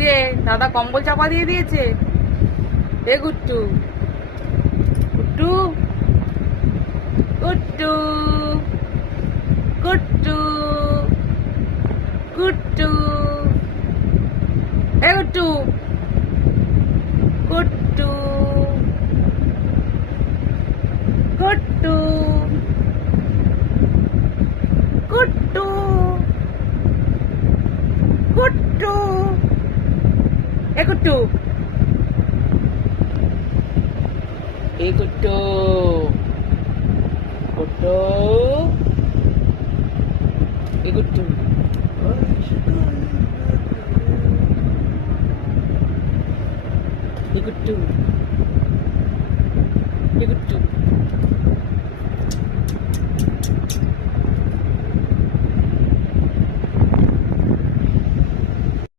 কিরে দাদা কম্বল চাপা দিয়ে দিয়েছে। এ গুট্টু। গুট্টু। গুট্টু। গুট্টু। গুট্টু। এ গুট্টু। গুট্টু। গুট্টু। গুট্টু। গুট্টু। এ গুট্টু এ গুট্টু গুট্টু এ